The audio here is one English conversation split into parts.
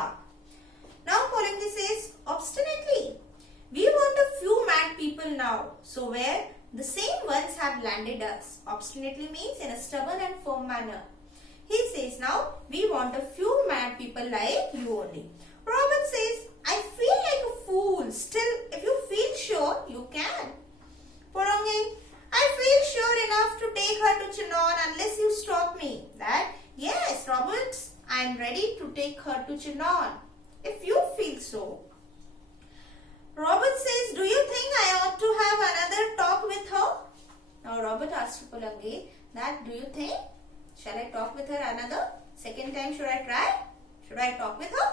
are. Now Polangi says obstinately. We want a few mad people now. So where the same ones have landed us. Obstinately means in a stubborn and firm manner. He says now, we want a few mad people like you only. Robert says, I feel like a fool. Still, if you feel sure, you can. Polangi, I feel sure enough to take her to Chinon unless you stop me. That, yes, Robert, I am ready to take her to Chinon. If you feel so. Robert says, do you think I ought to have another talk with her? Now Robert asks Polangi that, do you think? Shall I talk with her another? Second time should I try? Should I talk with her?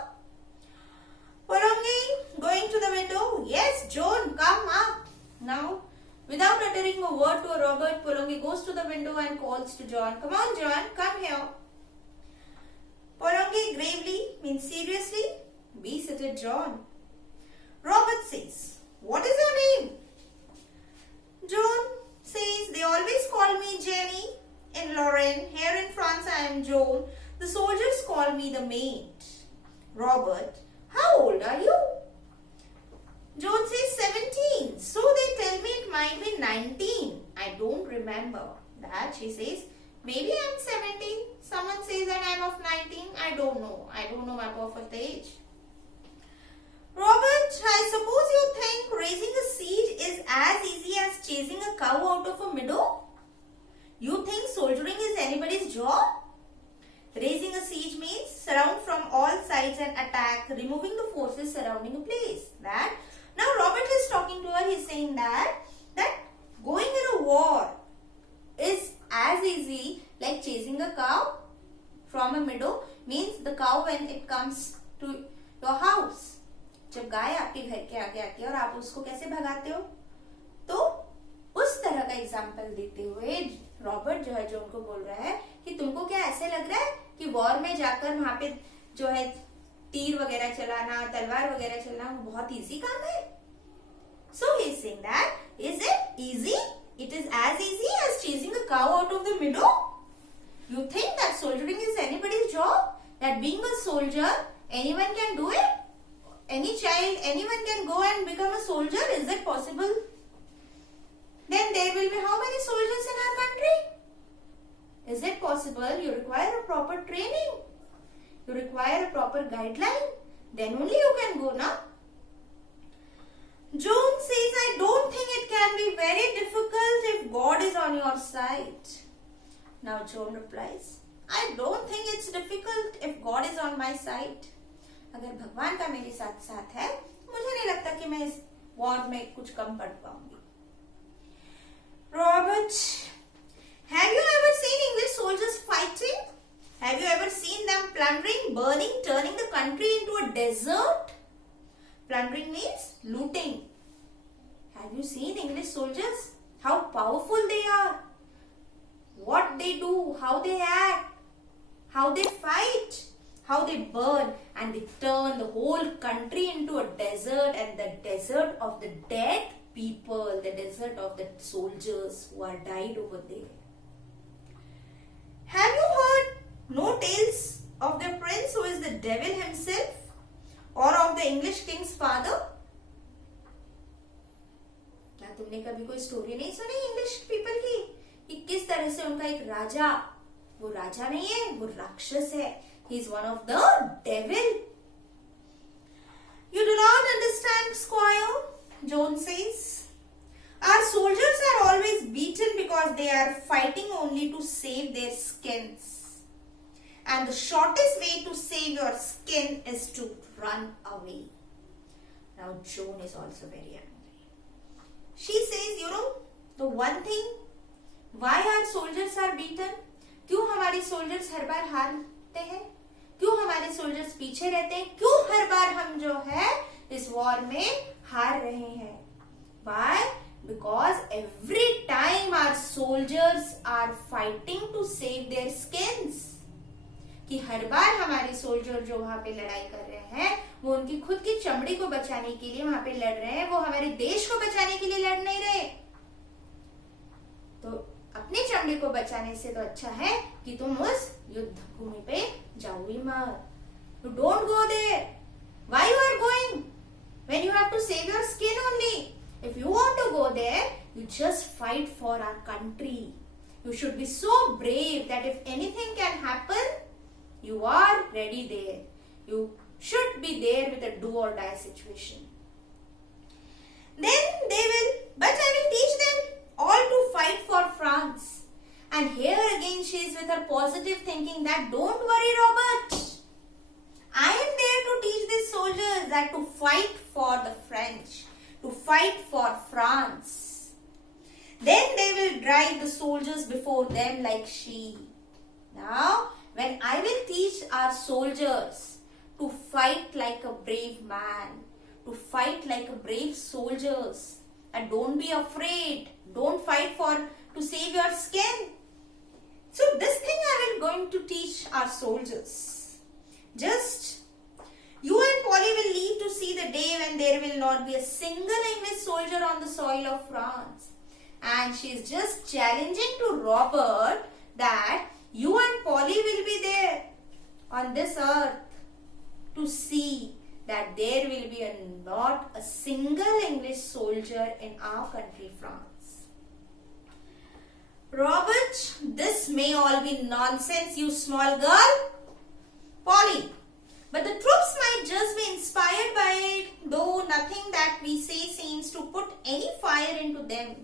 Polangi going to the window. Yes, Joan, come up. Now, without uttering a word to Robert, Polangi goes to the window and calls to John. Come on, John, come here. Polangi gravely means seriously. Be seated, John. Robert says, what is your name? John says, they always call me Jenny in Lorraine. Here in France I am Joan. The soldiers call me the maid. Robert, how old are you? John says 17. So they tell me it might be 19. I don't remember. That she says, maybe I'm 17. Someone says that I'm of 19. I don't know. I don't know my perfect age. Robert, I suppose you think raising a siege is as easy as chasing a cow out of a meadow? You think soldiering is anybody's job? Raising a siege means surround from all sides and attack, removing the forces surrounding a place. That now Robert is talking to her. He's saying that going in a war is as easy like chasing a cow from a meadow. Means the cow when it comes to your house. जब गाय आपके घर के आगे आती है और आप उसको कैसे भगाते हो, तो उस तरह का एग्जाम्पल देते हुए रॉबर्ट जो है जो उनको बोल रहा है कि तुमको क्या ऐसे लग रहा है कि वॉर में जाकर वहां पे जो है तीर वगैरह चलाना, तलवार वगैरह चलाना वो बहुत इजी काम है. So he is saying that is it easy? It is as easy as chasing a cow out of the meadow. You think that soldiering is anybody's job? That being a soldier anyone can do it? Any child, anyone can go and become a soldier. Is that possible? Then there will be how many soldiers in our country? Is it possible? You require a proper training. You require a proper guideline. Then only you can go now. Joan says, I don't think it can be very difficult if God is on your side. Now Joan replies, I don't think it's difficult if God is on my side. अगर भगवान का मेरे साथ साथ है, मुझे नहीं लगता कि मैं इस वॉर में कुछ कम पढ़ पाऊंगी. Robert, have you ever seen English soldiers fighting? Have you ever seen them plundering, burning, turning the country into a desert? Plundering means looting. Have you seen English soldiers? How powerful they are. What they do, how they act, how they fight. How they burn and they turn the whole country into a desert, and the desert of the dead people, the desert of the soldiers who are died over there. Have you heard no tales of the prince who is the devil himself, or of the English king's father? क्या तुमने कभी कोई story नहीं सुनी English people की कि किस तरह से उनका एक राजा, वो राजा नहीं है, वो राक्षस है. He is one of the devil. You do not understand, Squire, Joan says. Our soldiers are always beaten because they are fighting only to save their skins. And the shortest way to save your skin is to run away. Now Joan is also very angry. She says, you know, the one thing, why our soldiers are beaten? क्यों हमारे soldiers हर बार हारते हैं? क्यों हमारे soldiers पीछे रहते हैं? क्यों हर बार हम जो है इस वॉर में हार रहे हैं? Why? Because every time our soldiers are fighting to save their skins. कि हर बार हमारे सोल्जर जो वहां पे लड़ाई कर रहे हैं वो उनकी खुद की चमड़ी को बचाने के लिए वहां पे लड़ रहे हैं, वो हमारे देश को बचाने के लिए लड़ नहीं रहे. तो अपनी चमड़ी को बचाने से तो अच्छा है कि तुम उस युद्ध भूमि पे जाओ ही मत. You don't go there. Why you are going? When you have to save your skin only. If you want to go there, you just fight for our country. You should be so brave that if anything can happen, you are ready there. You should be there with a do or die situation. Then but I will teach them all to fight for France. And here again she is with her positive thinking that don't worry, Robert. I am there to teach these soldiers that to fight for the French, to fight for France. Then they will drive the soldiers before them like sheep. Now, when I will teach our soldiers to fight like a brave man, to fight like a brave soldiers, and don't be afraid, don't fight to save your skin. So this thing I will going to teach our soldiers. Just you and Polly will live to see the day when there will not be a single English soldier on the soil of France. And she is just challenging to Robert that you and Polly will be there on this earth to see that there will be not a single English soldier in our country, France. Robert, this may all be nonsense, you small girl. Polly, but the troops might just be inspired by it, though nothing that we say seems to put any fire into them.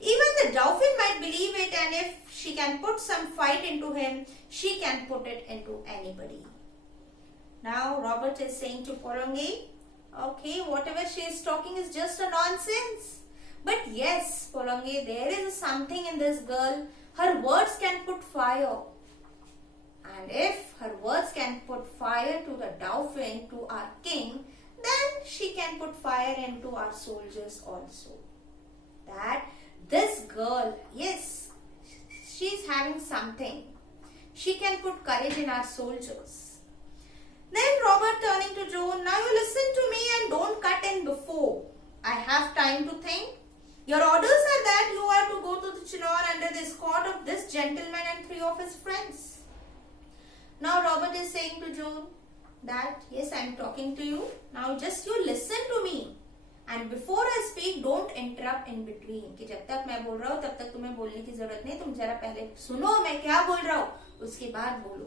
Even the Dauphin might believe it, and if she can put some fight into him, she can put it into anybody. Now Robert is saying to Polongi, okay, whatever she is talking is just a nonsense. But yes, Polongi, there is something in this girl. Her words can put fire. And if her words can put fire to the Dauphin, to our king, then she can put fire into our soldiers also. That this girl, yes, she is having something. She can put courage in our soldiers. Then Robert turning to Joan, now you listen to me and don't cut in before. I have time to think. Your orders are that you are to go to the Chinnor under the escort of this gentleman and 3 of his friends. Now Robert is saying to Joan that, yes, I am talking to you. Now just you listen to me. And before I speak, don't interrupt in between. कि जब तक मैं बोल रहा हूँ, तब तक तुम्हें बोलने की जरूरत नहीं. तुम जरा पहले सुनो मैं क्या बोल रहा हूँ, उसके बाद बोलो.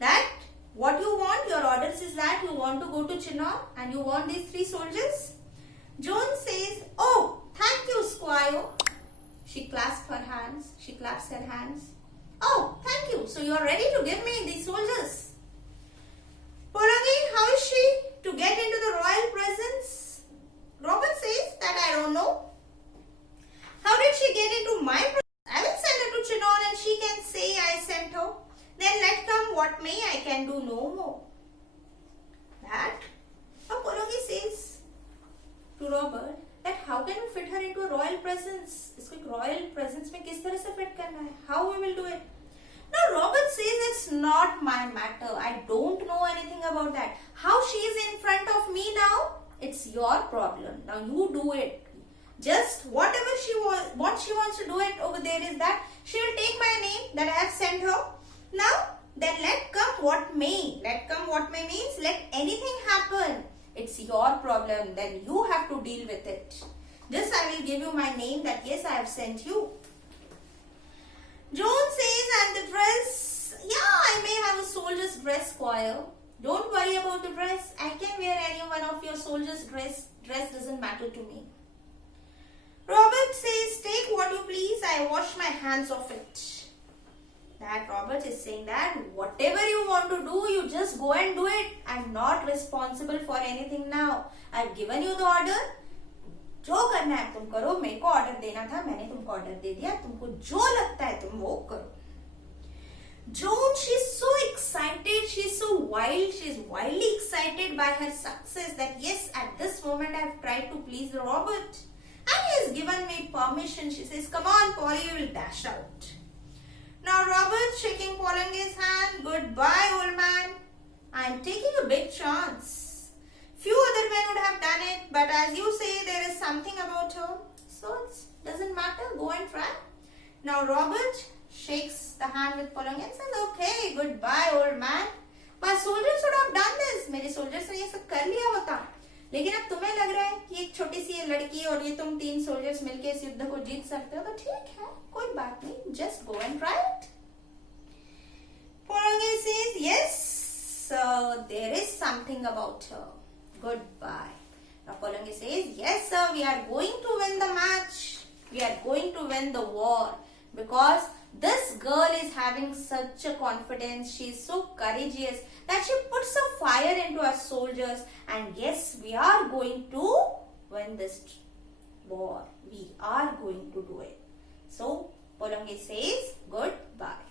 That what you want, your orders is that you want to go to Chinnor and you want these 3 soldiers. Joan says, oh, thank you, Squire. She clasps her hands. She claps her hands. Oh, thank you. So you are ready to give me these soldiers. Polongi, how is she to get into the royal presence? Robert says that I don't know. How did she get into my presence? I will send her to Chinnor and she can say I sent her. Then let come what may, I can do no more. That, now Polongi says to Robert that how can we fit her into a royal presence? इसको royal presence में किस तरह से fit करना है? How we will do it? Now Robert says it's not my matter. I don't know anything about that. How she is in front of me now? It's your problem. Now you do it. Just whatever what she wants to do it over there is that she will take my name that I have sent her. Now then let come what may. Let come what may means let anything happen. It's your problem. Then you have to deal with it. Just I will give you my name that yes I have sent you. Joan says, and the dress, yeah, I may have a soldier's dress, Squire. Don't worry about the dress. I can wear any one of your soldier's dress. Dress doesn't matter to me. Robert says, take what you please. I wash my hands of it. That Robert is saying that whatever you want to do, you just go and do it. I'm not responsible for anything now. I've given you the order. जो करना है तुम करो. मेरे को order देना था, मैंने तुमको ऑर्डर दे दिया. तुमको जो लगता है तुम वो करो. Joan, she's so excited, she's so wild, she's wildly excited by her success that yes, at this moment I have tried to please Robert. And he has given me permission. She says, come on, Polly, you will dash out. Now Robert shaking Polongi's hand, goodbye, old man. I am taking a big chance. Few other men would have done it, but as you say, there is something about her. So it doesn't matter, go and try. Now Robert shakes the hand with Polongi and says, okay, goodbye, old man. My soldiers would have done this. मेरे soldiers ने ये सब कर लिया होता. लेकिन अब तुम्हें लग रहा है कि एक छोटी सी लड़की और ये तुम 3 सोल्जर्स मिलके इस युद्ध को जीत सकते हो, तो ठीक है, कोई बात नहीं. Just go and try it. Porunge says yes. So there is something about her. Goodbye. Now Porunge says yes, sir. We are going to win the match. We are going to win the war because this girl is having such a confidence. She is so courageous that she puts a fire into our soldiers. And yes, we are going to win this war. We are going to do it. So Porunge says goodbye.